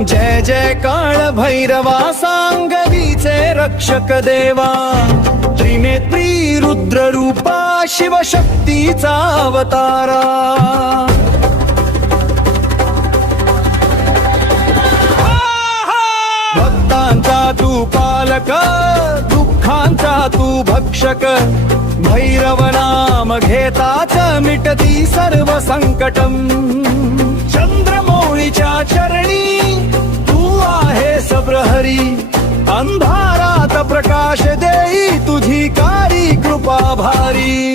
जय जय काळ भैरवा सांगवीचे रक्षक देवा, त्रिनेत्री रुद्र रूपा शिवशक्तीचा अवतारा। भक्तांचा तू पालक, दुःखांचा तू भक्षक, भैरव नाम घेताच मिटती सर्व संकटम। चंद्रमौळीच्या चरणी तू आहेस प्रहरी, अंधारात प्रकाश देई तुझी कारी कृपा भारी।